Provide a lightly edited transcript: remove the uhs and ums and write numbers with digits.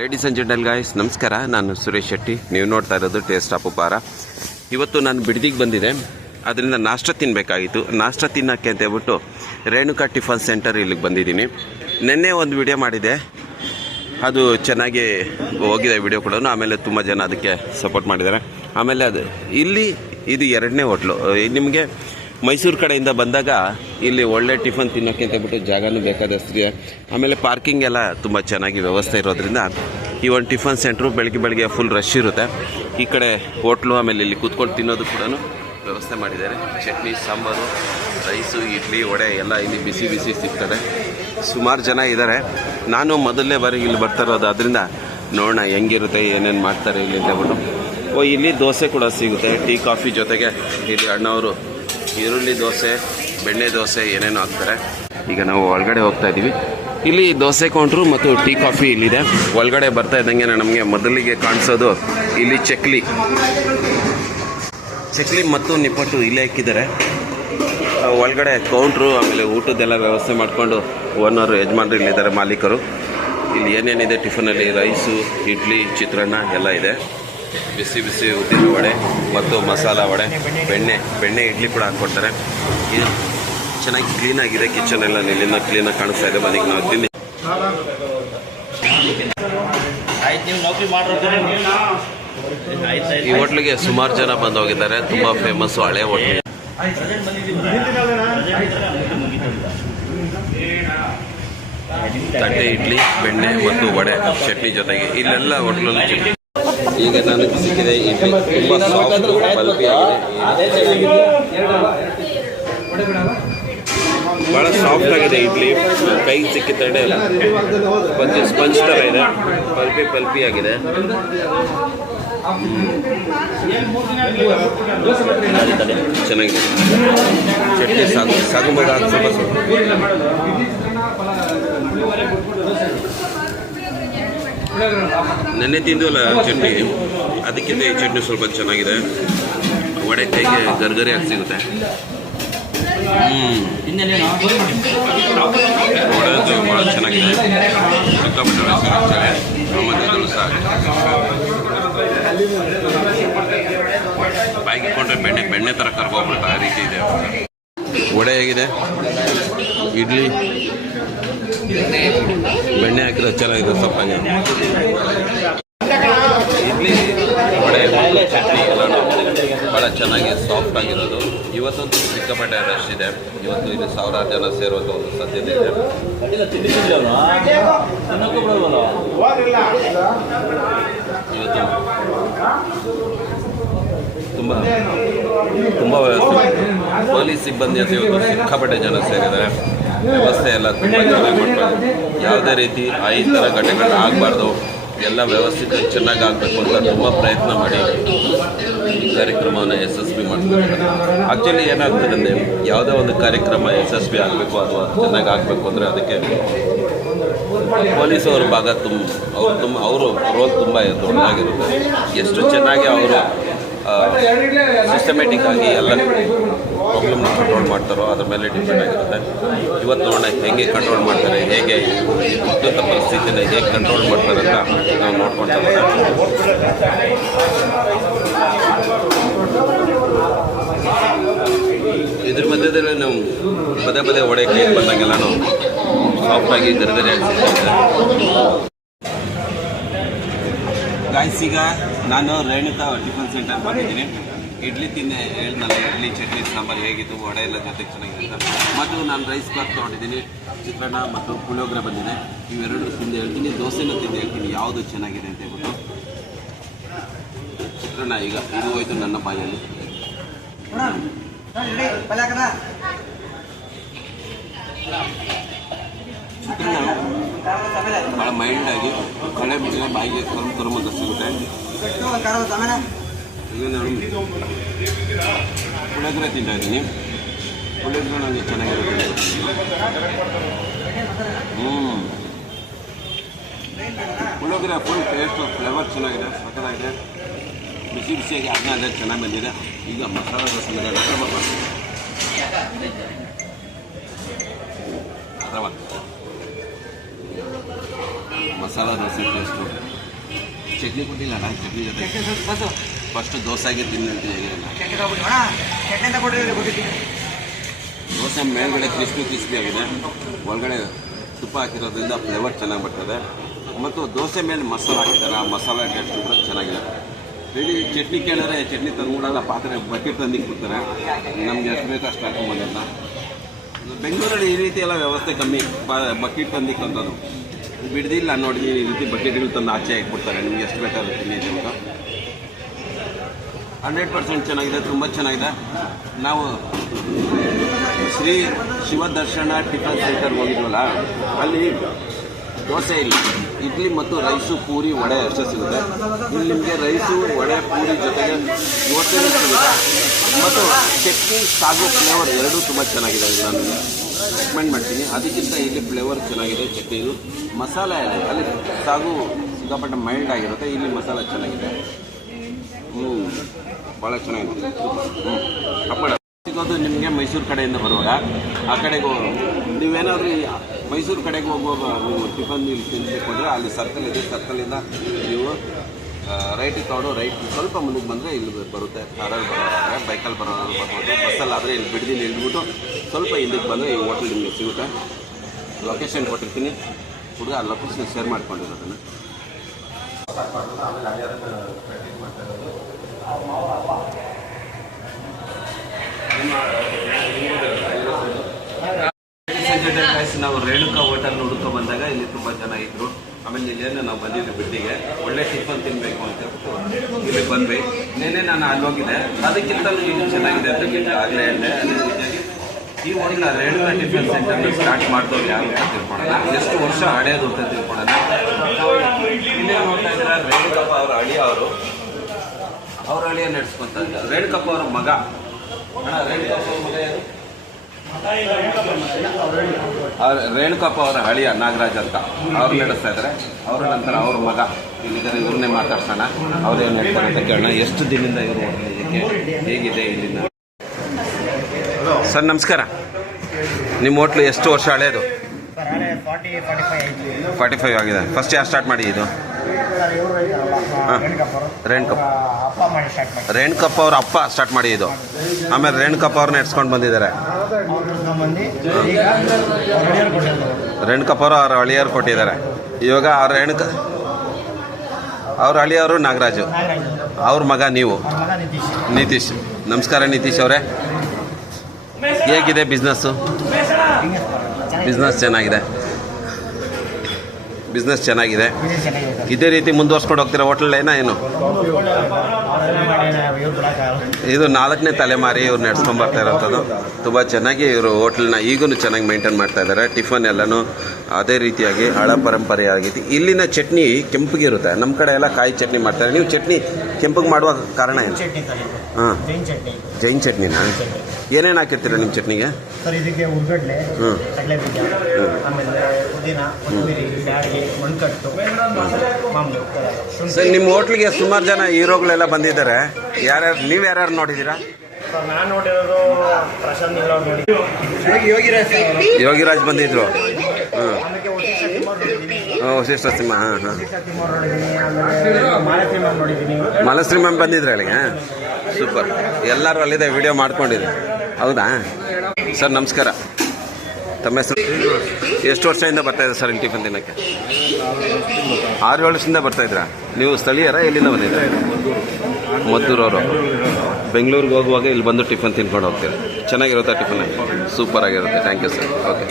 Ladies and gentle guys, ನಮಸ್ಕಾರ. ನಾನು ಸುರೇಶ್ ಶೆಟ್ಟಿ. ನೀವು ನೋಡ್ತಾ ಇರೋದು ಟೇಸ್ಟ್ ಆಫ್ ಉಪಹಾರ. ಇವತ್ತು ನಾನು ಬಿಡದಿಗೆ ಬಂದಿದೆ, ಅದರಿಂದ ನಾಷ್ಟ ತಿನ್ನಬೇಕಾಗಿತ್ತು. ನಾಷ್ಟ ತಿನ್ನೋಕ್ಕೆ ಅಂತ ಹೇಳ್ಬಿಟ್ಟು ರೇಣುಕಾ ಟಿಫನ್ ಸೆಂಟರ್ ಇಲ್ಲಿಗೆ ಬಂದಿದ್ದೀನಿ. ನಿನ್ನೆ ಒಂದು ವಿಡಿಯೋ ಮಾಡಿದೆ, ಅದು ಚೆನ್ನಾಗಿ ಹೋಗಿದೆ ವಿಡಿಯೋ ಕೂಡ. ಆಮೇಲೆ ತುಂಬ ಜನ ಅದಕ್ಕೆ ಸಪೋರ್ಟ್ ಮಾಡಿದ್ದಾರೆ. ಆಮೇಲೆ ಇದು ಎರಡನೇ ಹೋಟ್ಲು. ನಿಮಗೆ ಮೈಸೂರು ಕಡೆಯಿಂದ ಬಂದಾಗ ಇಲ್ಲಿ ಒಳ್ಳೆ ಟಿಫನ್ ತಿನ್ನೋಕ್ಕೆ ಅಂತ ಹೇಳ್ಬಿಟ್ಟು ಜಾಗನೂ ಬೇಕಾದಷ್ಟಿದೆ. ಆಮೇಲೆ ಪಾರ್ಕಿಂಗ್ ಎಲ್ಲ ತುಂಬ ಚೆನ್ನಾಗಿ ವ್ಯವಸ್ಥೆ ಇರೋದ್ರಿಂದ ಈ ಒಂದು ಟಿಫನ್ ಸೆಂಟ್ರು ಬೆಳಗ್ಗೆ ಫುಲ್ ರಶ್ ಇರುತ್ತೆ. ಈ ಕಡೆ ಹೋಟ್ಲು, ಆಮೇಲೆ ಇಲ್ಲಿ ಕೂತ್ಕೊಂಡು ತಿನ್ನೋದು ಕೂಡ ವ್ಯವಸ್ಥೆ ಮಾಡಿದ್ದಾರೆ. ಚಟ್ನಿ, ಸಾಂಬಾರು, ರೈಸು, ಇಡ್ಲಿ, ವಡೆ ಎಲ್ಲ ಇಲ್ಲಿ ಬಿಸಿ ಬಿಸಿ ಸಿಗ್ತದೆ. ಸುಮಾರು ಜನ ಇದ್ದಾರೆ. ನಾನು ಮೊದಲನೇ ಬಾರಿ ಇಲ್ಲಿ ಬರ್ತಾ ಇರೋದು, ಅದರಿಂದ ನೋಡೋಣ ಹೆಂಗಿರುತ್ತೆ, ಏನೇನು ಮಾಡ್ತಾರೆ ಇಲ್ಲಿ ಅಂತ ಹೇಳ್ಬಿಟ್ಟು. ಇಲ್ಲಿ ದೋಸೆ ಕೂಡ ಸಿಗುತ್ತೆ, ಟೀ ಕಾಫಿ ಜೊತೆಗೆ. ಇಲ್ಲಿ ಅಣ್ಣವರು ಈರುಳ್ಳಿ ದೋಸೆ, ಬೆಣ್ಣೆ ದೋಸೆ ಏನೇನೋ ಹಾಕ್ತಾರೆ. ಈಗ ನಾವು ಒಳಗಡೆ ಹೋಗ್ತಾ ಇದ್ದೀವಿ. ಇಲ್ಲಿ ದೋಸೆ ಕೌಂಟ್ರು ಮತ್ತು ಟೀ ಕಾಫಿ ಇಲ್ಲಿದೆ. ಒಳಗಡೆ ಬರ್ತಾ ಇದ್ದಂಗೆ ನಮಗೆ ಮೊದಲಿಗೆ ಕಾಣಿಸೋದು ಇಲ್ಲಿ ಚಕ್ಲಿ ಮತ್ತು ನಿಪ್ಪಟ್ಟು ಇಲ್ಲೇ ಹಾಕಿದ್ದಾರೆ. ಒಳಗಡೆ ಕೌಂಟ್ರು, ಆಮೇಲೆ ಊಟದ್ದೆಲ್ಲ ವ್ಯವಸ್ಥೆ ಮಾಡಿಕೊಂಡು ಓನರು, ಯಜಮಾನರು ಇಲ್ಲಿದ್ದಾರೆ, ಮಾಲೀಕರು. ಇಲ್ಲಿ ಏನೇನಿದೆ ಟಿಫನಲ್ಲಿ, ರೈಸು, ಇಡ್ಲಿ, ಚಿತ್ರಾನ್ನ ಎಲ್ಲ ಇದೆ. ಬಿಸಿ ಬಿಸಿ ಉದ್ದಿನ ವಡೆ ಮತ್ತು ಮಸಾಲ ವಡೆ, ಬೆಣ್ಣೆ ಇಡ್ಲಿ ಕೂಡ ಹಾಕ್ಕೊಡ್ತಾರೆ. ಇದು ಚೆನ್ನಾಗಿ ಕ್ಲೀನಾಗಿದೆ. ಕಿಚನ್ ಎಲ್ಲ ಇಲ್ಲಿಂದ ಕ್ಲೀನಾಗಿ ಕಾಣಿಸ್ತಾ ಇದೆ. ಮನೆಗೆ ನಾವು ತಿನ್ನಿ. ಈ ಹೋಟ್ಲಿಗೆ ಸುಮಾರು ಜನ ಬಂದು ಹೋಗಿದ್ದಾರೆ. ತುಂಬ ಫೇಮಸ್ಸು, ಹಳೆ ಹೋಟ್ಲು. ತಟ್ಟೆ ಇಡ್ಲಿ, ಬೆಣ್ಣೆ ಮತ್ತು ವಡೆ, ಚಟ್ನಿ ಜೊತೆಗೆ ಇಲ್ಲೆಲ್ಲ ಹೋಟ್ಲಲ್ಲಿ ಚಟ್ನಿ. ಈಗ ನನಗೆ ಸಿಕ್ಕಿದೆ ಇಡ್ಲಿ, ತುಂಬ ಸಾಫ್ಟ್ ಪಲ್ಪಿ ಆಗಿದೆ. ಭಾಳ ಸಾಫ್ಟ್ ಆಗಿದೆ ಇಡ್ಲಿ. ಕೈಗೆ ಸಿಕ್ಕಿದ್ದೆ ಸ್ಪಂಜ್ ಥರ ಇದೆ, ಪಲ್ಪಿ ಆಗಿದೆ. ಚೆನ್ನಾಗಿದೆ. ಚಟ್ನಿ ಸಾಗುಂಬಾಗ ನೆನ್ನೆ ತಿಂದುವಲ್ಲ ಚಟ್ನಿ, ಅದಕ್ಕಿಂತ ಈ ಚಟ್ನಿ ಸ್ವಲ್ಪ ಚೆನ್ನಾಗಿದೆ. ವಡೆ ಕೈಗೆ ಗರ್ಗರಿ ಆಗಿ ಸಿಗುತ್ತೆ. ವಡೆ ಭಾಳ ಚೆನ್ನಾಗಿದೆ. ಸಿಕ್ಕಾಪಟ್ಟೆ ಮತ್ತು ಸಹ ಬಾಯಿಗೆ ಕೊಂಡ್ರೆ ಬೆಣ್ಣೆ ಥರ ಕರ್ಕೋಗ್ಬಿಡುತ್ತೆ, ಆ ರೀತಿ ಇದೆ. ವಡೆ ಹೇಗಿದೆ? ಇಡ್ಲಿ ಬೆಣ್ಣೆ ಹಾಕಿದ್ರೆ ಚೆನ್ನಾಗಿದೆ. ಸೊಪ್ಪಾಗಿ ಇಡ್ಲಿ, ವಡೆ, ಚಟ್ನಿ ಎಲ್ಲ ಭಾಳ ಚೆನ್ನಾಗಿ ಸಾಫ್ಟ್ ಆಗಿರೋದು. ಇವತ್ತಂತೂ ಸಿಕ್ಕಾಪಟ್ಟೆ ರಶ್ ಇದೆ. ಇವತ್ತು ಇಲ್ಲಿ ಸಾವಿರಾರು ಜನ ಸೇರುವಂಥ ಒಂದು ಸಾಧ್ಯತೆ ಇದೆ. ಇವತ್ತು ತುಂಬ ಪೊಲೀಸ್ ಸಿಬ್ಬಂದಿ ಅಂತ ಇವತ್ತು ಸಿಕ್ಕಾಪಟ್ಟೆ ಜನ ಸೇರಿದ್ದಾರೆ. ವ್ಯವಸ್ಥೆ ಎಲ್ಲ ತುಂಬ ಚೆನ್ನಾಗಿ ಮಾಡ್ತಾರೆ. ಯಾವುದೇ ರೀತಿ ಈ ಥರ ಘಟನೆಗಳು ಆಗಬಾರ್ದು, ಎಲ್ಲ ವ್ಯವಸ್ಥಿತ ಚೆನ್ನಾಗಿ ಆಗಬೇಕು ಅಂತ ತುಂಬ ಪ್ರಯತ್ನ ಮಾಡಿ ಈ ಕಾರ್ಯಕ್ರಮವನ್ನು ಯಶಸ್ವಿ ಮಾಡಬೇಕು. ಆ್ಯಕ್ಚುಲಿ ಏನಾಗ್ತದೆ ಅಂದರೆ, ಯಾವುದೇ ಒಂದು ಕಾರ್ಯಕ್ರಮ ಯಶಸ್ವಿ ಆಗಬೇಕು ಅಥವಾ ಚೆನ್ನಾಗಿ ಆಗಬೇಕು ಅಂದರೆ ಅದಕ್ಕೆ ಪೊಲೀಸವ್ರ ಭಾಗ ಅವರು ರೋಲ್ ತುಂಬ ದೊಡ್ಡದಾಗಿರುತ್ತೆ. ಎಷ್ಟು ಚೆನ್ನಾಗಿ ಅವರು ಸಿಸ್ಟಮೆಟಿಕ್ ಆಗಿ ಎಲ್ಲ ಪ್ರಾಬ್ಲಮ್ನ ಕಂಟ್ರೋಲ್ ಮಾಡ್ತಾರೋ ಅದ್ರ ಮೇಲೆ ಡಿಪೆಂಡ್ ಆಗಿರುತ್ತೆ. ಇವತ್ತು ನೋಡೋಣ ಹೆಂಗೆ ಕಂಟ್ರೋಲ್ ಮಾಡ್ತಾರೆ, ಹೇಗೆ ಉದ್ಯುಕ್ತ ಪರಿಸ್ಥಿತಿನ ಹೇಗೆ ಕಂಟ್ರೋಲ್ ಮಾಡ್ತಾರೆ ಅಂತ ನಾವು ನೋಡ್ಕೊಳ್ತಾ ಇದ್ದೀವಿ. ಇದ್ರ ಮಧ್ಯದಲ್ಲಿ ನಾವು ಪದೇ ಒಡೆ ಕೈ ಬಂದಾಗೆಲ್ಲ ನಾವು ಸಾಫ್ಟಾಗಿ ಗರ್ಗರಿ ಆಗ್ತಿರ್ತೇವೆ. ಗಾಯ್ಸ್, ಈಗ ನಾನು ರೇಣುಕಾ ಟಿಫನ್ ಸೆಂಟರ್ ಬಂದಿದ್ದೀನಿ. ಇಡ್ಲಿ ತಿಂದೆ ಹೇಳಿದ್ನಲ್ಲ, ಇಡ್ಲಿ, ಚಟ್ನಿ, ಸಾಂಬಾರು ಹೇಗಿತ್ತು, ವಡೆ ಎಲ್ಲ ಜೊತೆಗೆ ಚೆನ್ನಾಗಿದೆ ಅಂತ. ಮತ್ತು ನಾನು ರೈಸ್ ಬಾತ್ ತೊಗೊಂಡಿದ್ದೀನಿ, ಚಿತ್ರಾನ್ನ ಮತ್ತು ಪುಳಿಯೋಗರೆ ಬಂದಿದೆ. ಇವೆರಡು ತಿಂದು ಹೇಳ್ತೀನಿ, ದೋಸೆನೂ ತಿಂದು ಹೇಳ್ತೀನಿ ಯಾವುದು ಚೆನ್ನಾಗಿದೆ ಅಂತ ಹೇಳ್ಬಿಟ್ಟು. ಚಿತ್ರಾನ್ನ ಈಗ ಇದು ಹೋಯ್ತು ನನ್ನ ಬಾಯಲ್ಲಿ. ಚಿತ್ರಾನ್ನ ಭಾಳ ಮೈಲ್ಡಾಗಿ ಕಳೆ ಬಿಟ್ಟರೆ ಬಾಯಿಗೆ ಕರುಮಂತ ಸಿಗುತ್ತೆ. ಈಗ ನಾನು ಪುಳಿಯೋಗರೆ ತಿಂತಾ ಇದ್ದೀನಿ. ಪುಳಿಯೋಗರೆ ನನಗೆ ಚೆನ್ನಾಗಿರುತ್ತೆ. ಪುಳಿಯೋಗರೆ ಫುಲ್ ಟೇಸ್ಟ್, ಫ್ಲೇವರ್ ಚೆನ್ನಾಗಿದೆ, ಸಕ್ಕತ್ತಾಗಿದೆ. ಬಿಸಿ ಬಿಸಿಯಾಗಿ ಅನ್ನ ಚೆನ್ನಾಗಿ ಬಂದಿದೆ. ಈಗ ಮಸಾಲ ದೋಸೆ ಮಸಾಲ ದೋಸೆ ಟೇಸ್ಟು. ಚಟ್ನಿ ಕೊಟ್ಟಿಲ್ಲ ಅಣ್ಣ, ಚಟ್ನಿ ಜೊತೆ ಫಸ್ಟು ದೋಸೆಗೆ ತಿನ್ನಂತೀನಿ. ದೋಸೆ ಮೇಲ್ಗಡೆ ಕ್ರಿಸ್ಪಿ ಆಗಿದೆ, ಒಳಗಡೆ ತುಪ್ಪ ಹಾಕಿರೋದ್ರಿಂದ ಫ್ಲೇವರ್ ಚೆನ್ನಾಗಿ ಬರ್ತದೆ. ಮತ್ತು ದೋಸೆ ಮೇಲೆ ಮಸಾಲ ಹಾಕಿದ್ದಾರೆ, ಆ ಮಸಾಲ ಟೇಸ್ಟ್ ಕೂಡ ಚೆನ್ನಾಗಿದೆ. ರೆಡಿ ಚಟ್ನಿ ಕೇಳಿದ್ರೆ ಚಟ್ನಿ ತಂದುಬಿಡಲ್ಲ, ಪಾತ್ರೆ ಬಕೆಟ್ ತಂದಿಕ್ಕೆ ಕೊಡ್ತಾರೆ. ನಮ್ಗೆ ಎಷ್ಟು ಬೇಕೋ ಅಷ್ಟು ಹಾಕೊಂಬಂದಿಲ್ಲ. ಬೆಂಗಳೂರಲ್ಲಿ ಈ ರೀತಿ ಎಲ್ಲ ವ್ಯವಸ್ಥೆ ಕಮ್ಮಿ, ಬಕೆಟ್ ತಂದಿಕ್ಕೆ ಅಂತದ್ದು ಬಿಡ್ದಿಲ್ಲ ನೋಡಿದ್ವಿ. ಈ ರೀತಿ ಬಕೆಟ್ಗಳು ತಂದು ಆಚೆ ಹಾಕ್ಬಿಡ್ತಾರೆ, ನಿಮ್ಗೆ ಎಷ್ಟು ಬೇಕಾದ್ರೂ ತಿನ್ನಿ ಅಂತ. 100% ಚೆನ್ನಾಗಿದೆ, ತುಂಬ ಚೆನ್ನಾಗಿದೆ. ನಾವು ಶ್ರೀ ಶಿವದರ್ಶನ ಟಿಫನ್ ಸೆಂಟರ್ ಹೋಗಿದ್ವಲ್ಲ, ಅಲ್ಲಿ ದೋಸೆ ಇಲ್ಲ, ಇಡ್ಲಿ ಮತ್ತು ರೈಸು, ಪೂರಿ, ವಡೆ ಅಷ್ಟೇ ಸಿಗುತ್ತೆ. ಇಲ್ಲಿ ನಿಮಗೆ ರೈಸು, ವಡೆ, ಪೂರಿ ಜೊತೆಗೆ ದೋಸೆನೂ ಸಿಗುತ್ತೆ. ಮತ್ತು ಚಟ್ನಿ, ಸಾಗು ಫ್ಲೇವರ್ ಎರಡೂ ತುಂಬ ಚೆನ್ನಾಗಿದೆ. ನಾನು ರೆಕಮೆಂಡ್ ಮಾಡ್ತೀನಿ. ಅದಕ್ಕಿಂತ ಇಲ್ಲಿ ಫ್ಲೇವರ್ ಚೆನ್ನಾಗಿದೆ ಚಟ್ನಿದು. ಮಸಾಲೆ ಅಲ್ಲಿ ಸಾಗು ಸಿಕ್ಕಾಪಟ್ಟೆ ಮೈಲ್ಡ್ ಆಗಿರುತ್ತೆ, ಇಲ್ಲಿ ಮಸಾಲೆ ಚೆನ್ನಾಗಿದೆ. ಭಾಳ ಚೆನ್ನಾಗಿದೆ. ಹಪ್ಪಳ ಸಿಗೋದು ನಿಮಗೆ ಮೈಸೂರು ಕಡೆಯಿಂದ ಬರುವಾಗ. ಆ ಕಡೆಗೆ ನೀವೇನಾದರೂ ಮೈಸೂರು ಕಡೆಗೆ ಹೋಗುವಾಗ ನೀವು ಟಿಫನ್ ಇಲ್ಲಿ ತಿನ್ನಬೇಕು ಅಂದರೆ ಅಲ್ಲಿ ಸರ್ಕಲ್ ಇದೆ, ಸರ್ಕಲಿಂದ ನೀವು ರೈಟಿಗೆ ತಗೊಂಡು ರೈಟ್ ಸ್ವಲ್ಪ ಮುಂದಕ್ಕೆ ಬಂದರೆ ಇಲ್ಲಿ ಬರುತ್ತೆ. ಕಾರಲ್ಲಿ ಬರೋರಾದರೆ, ಬೈಕಲ್ಲಿ ಬರೋರು ಬರ್ಬೋದು. ಬಸ್ಸಲ್ಲಾದರೆ ಇಲ್ಲಿ ಬಿಡ್ದಿ ನಿಲ್ಬಿಟ್ಟು ಸ್ವಲ್ಪ ಹಿಂದಕ್ಕೆ ಬಂದರೆ ಈ ಹೋಟೆಲ್ ನಿಮಗೆ ಸಿಗುತ್ತೆ. ಲೊಕೇಶನ್ ಕೊಟ್ಟಿರ್ತೀನಿ, ಹುಡುಗ ಆ ಲೊಕೇಶನ್ ಶೇರ್ ಮಾಡ್ಕೊಂಡಿರೋದನ್ನು. ನಾವು ರೇಣುಕಾ ಹೋಟೆಲ್ ಹುಡುಕೋ ಬಂದಾಗ ಇಲ್ಲಿ ತುಂಬ ಜನ ಇದ್ರು. ಆಮೇಲೆ ಇಲ್ಲೇನು ನಾವು ಬಂದಿದ್ವಿ ಬಿಡ್ಡಿಗೆ, ಒಳ್ಳೆ ಟಿಫನ್ ತಿನ್ನಬೇಕು ಅಂತ ಹೇಳ್ಬಿಟ್ಟು ಇಲ್ಲಿ ಬಂದ್ವಿ. ನೆನ್ನೆ ನಾನು ಅಲ್ಲೋಗಿದ್ದೆ, ಅದಕ್ಕಿಂತಲೂ ಇದು ಚೆನ್ನಾಗಿದೆ ಅಂತ ಆಗಲೇ ಹೇಳಿದೆ. ಅದೇ ರೀತಿಯಾಗಿ ಈ hotel Renuka tiffin centre start ಮಾಡಿದವ್ರು ಯಾರು ಅಂತ ತಿಳ್ಕೊಳ್ಳೋಣ, ಎಷ್ಟು ವರ್ಷ ಹಳೆಯದು ಅಂತ ತಿಳ್ಕೊಳ್ಳೋಣ. ಇಲ್ಲೇ ನೋಡ್ತಾ ಇದ್ದಾರೆ ರೇಣುಕಪ್ಪ ಅವರ ಅಳಿಯ, ಅವ್ರ ಅಳಿಯ ನಡೆಸ್ಕೊತಾ ಇದ್ದಾರೆ. ರೇಣುಕಪ್ಪ ಅವರ ಮಗ. ಅಣ್ಣ, ರೇಣುಕಪ್ಪ ಅವ್ರ ಮಗ ಯಾರು? ರೇಣುಕಪ್ಪ ಅವರ ಅಳಿಯ ನಾಗರಾಜ್ ಅಂತ ಅವ್ರು ನಡೆಸ್ತಾ ಇದ್ದಾರೆ. ಅವರ ನಂತರ ಅವ್ರ ಮಗ ಇಲ್ಲಿದ್ದಾರೆ, ಇವ್ರನ್ನೇ ಮಾತಾಡ್ಸೋಣ. ಅವ್ರೇನು ಹೇಳ್ತಾರೆ ಅಂತ ಕೇಳೋಣ. ಎಷ್ಟು ದಿನದಿಂದ ಇವರು ಹೋಟ್ಲಿಗೆ, ಹೇಗಿದೆ ಇಲ್ಲಿಂದ? ಸರ್ ನಮಸ್ಕಾರ. ನಿಮ್ಮ ಹೋಟ್ಲು ಎಷ್ಟು ವರ್ಷ ಹಳೆಯದು? 45 ಆಗಿದೆ. ಫಸ್ಟ್ ಯಾರು ಸ್ಟಾರ್ಟ್ ಮಾಡಿ ಇದು? ಹಾಂ, ರೇಣುಕಪ್ಪ ಅವ್ರ ಅಪ್ಪ ಸ್ಟಾರ್ಟ್ ಮಾಡಿ ಇದು. ಆಮೇಲೆ ರೇಣುಕಪ್ಪ ಅವ್ರನ್ನ ನಡೆಸ್ಕೊಂಡು ಬಂದಿದ್ದಾರೆ. ರೇಣುಕಪ್ಪ ಅವರು ಅವ್ರ ಅಳಿಯರು ಕೊಟ್ಟಿದ್ದಾರೆ. ಇವಾಗ ಅವ್ರ ಅಳಿಯವರು ನಾಗರಾಜು, ಅವ್ರ ಮಗ ನೀವು, ನಿತೀಶ್. ನಮಸ್ಕಾರ ನಿತೀಶ್ ಅವರೇ, ಹೇಗಿದೆ ಬಿಸ್ನೆಸ್ಸು? ಬಿಸ್ನೆಸ್ ಚೆನ್ನಾಗಿದೆ. ಇದೇ ರೀತಿ ಮುಂದುವರ್ಸ್ಕೊಂಡು ಹೋಗ್ತೀರಾ ಹೋಟೆಲ್ ಏನು? ಇದು 4ನೇ ತಲೆಮಾರಿ ಇವ್ರು ನಡೆಸ್ಕೊಂಡು ಬರ್ತಾ ಇರೋಂಥದ್ದು. ತುಂಬ ಚೆನ್ನಾಗಿ ಇವರು ಹೋಟ್ಲನ್ನ ಈಗೂ ಚೆನ್ನಾಗಿ ಮೇಂಟೈನ್ ಮಾಡ್ತಾ ಇದ್ದಾರೆ. ಟಿಫನ್ ಎಲ್ಲನೂ ಅದೇ ರೀತಿಯಾಗಿ ಹಳ ಪರಂಪರೆ ಆಗೈತಿ. ಇಲ್ಲಿನ ಚಟ್ನಿ ಕೆಂಪಗಿರುತ್ತೆ, ನಮ್ಮ ಕಡೆ ಎಲ್ಲ ಕಾಯಿ ಚಟ್ನಿ ಮಾಡ್ತಾರೆ. ನೀವು ಚಟ್ನಿ ಕೆಂಪಗೆ ಮಾಡುವ ಕಾರಣ ಏನು? ಹಾಂ, ಜೈನ್ ಚಟ್ನಿನಾ? ಏನೇನು ಹಾಕಿರ್ತೀರ ನಿಮ್ಮ ಚಟ್ನಿಗೆ? ಸರ್, ಇದಕ್ಕೆ ಉರ್ಗಡ್ಲೆ, ಕಡಲೆ ಬೀಜ, ಆಮೇಲೆ ಪುದೀನ, ಕೊತ್ತಂಬರಿ, ಬ್ಯಾಡಿಗೆ, ಮಣ್ಕಟ್ಟು, ಮಾಮೂಲು. ಸರ್, ನಿಮ್ಮ ಹೋಟ್ಲಿಗೆ ಸುಮಾರು ಜನ ಹೀರೋಗಳೆಲ್ಲ ಬಂದಿದ್ದಾರೆ. ನೀವು ಯಾರ್ಯಾರು ನೋಡಿದ್ದೀರಾ? ಸರ್, ನಾನು ನೋಡಿರೋದು ಪ್ರಶಾಂತ್ ನೀಲ್ ಅವ್ರು ನೋಡಿದ್ದೀನಿ, ಯೋಗಿರಾಜ್ ಬಂದಿದ್ರು. ವಶಿಷ್ಠ ಸಿಂಹ. ಮಾಲಶ್ರೀ ಮ್ಯಾಮ್ ಬಂದಿದ್ರು ಅಲ್ಲಿಗೆ. ಸೂಪರ್, ಎಲ್ಲರೂ ಅಲ್ಲಿದೆ ವಿಡಿಯೋ ಮಾಡ್ಕೊಂಡಿದ್ರು. ಹೌದಾ ಸರ್? ನಮಸ್ಕಾರ. ತಮ್ಮ ಹೆಸರು? ಎಷ್ಟು ವರ್ಷದಿಂದ ಬರ್ತಾಯಿದ್ದ ಸರ್ ಇಲ್ಲಿ ಟಿಫನ್ ತಿನ್ನೋಕ್ಕೆ? 6-7 ವರ್ಷದಿಂದ ಬರ್ತಾಯಿದ್ರಾ? ನೀವು ಸ್ಥಳೀಯರ, ಎಲ್ಲಿಂದ ಬಂದಿದ್ದೀರಾ? ಮದ್ದೂರವರು. ಬೆಂಗಳೂರಿಗೆ ಹೋಗುವಾಗ ಇಲ್ಲಿ ಬಂದು ಟಿಫನ್ ತಿನ್ಕೊಂಡು ಹೋಗ್ತೀರಾ? ಚೆನ್ನಾಗಿರುತ್ತಾ ಟಿಫನ್? ಸೂಪರ್ ಆಗಿರುತ್ತೆ. Thank you sir. ಓಕೆ.